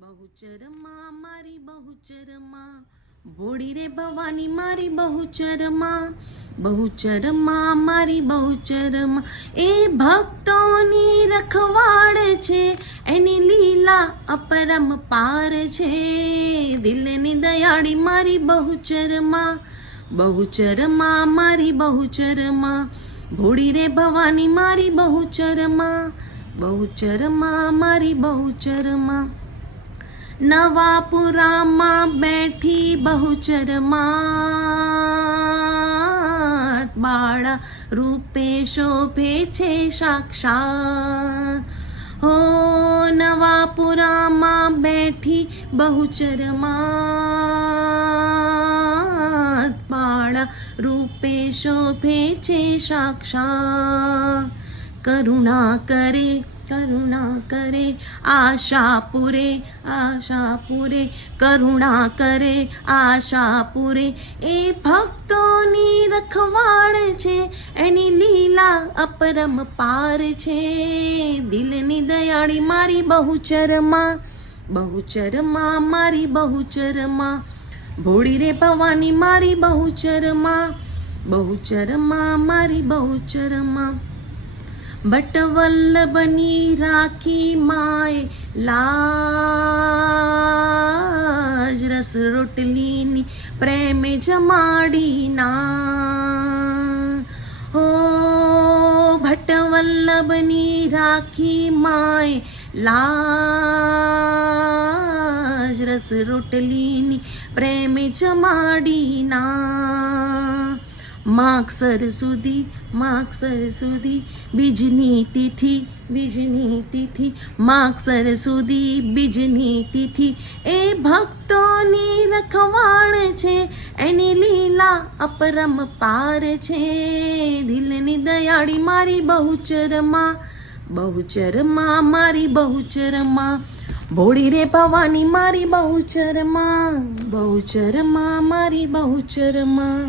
બહુચરમાં મારી બહુચરમાં ભોળી રે ભવાની મારી બહુચરમાં મારી બહુચરમાં એ ભક્તોની રખવાડ છે, એની લીલા અપરમ પાર છે. દિલની દયાળી મારી બહુચરમાં મારી બહુચરમાં ભોળી રે ભવાની મારી બહુચરમાં મારી બહુચરમાં નવાપુરામાં બેઠી બહુચરમાં બાળા રૂપે શોભે છે સાક્ષાત. હો નવાપુરામાં બેઠી બહુચરમાં બાળા રૂપે શોભે છે સાક્ષાત. કરુણા કરે આશા પૂરે કરુણા કરે આશા પૂરે એ ભક્તોની રખવાડ છે, એની લીલા અપરમ પાર છે. દિલની દયાળી મારી બહુચરમાં મારી બહુચરમાં ભોળી રે ભવાની મારી બહુચરમાં મારી બહુચરમાં બટવલ્લભની રાખી માએ લાજ રસ રોટલીની પ્રેમે જમાડી ના. હો ભટ્ટવલ્લભની રાખી માએ લાજ રસ રોટલીની પ્રેમે જમાડી ના. માગસર સુધી બીજની તિથિ માગસર સુધી બીજની તિથિ એ ભક્તોની રખવાડ છે, એની લીલા અપરમ પાર છે. દિલની દયાળી મારી બહુચરમાં મારી બહુચરમાં ભોળી રે ભવાની મારી બહુચરમાં મારી બહુચરમાં.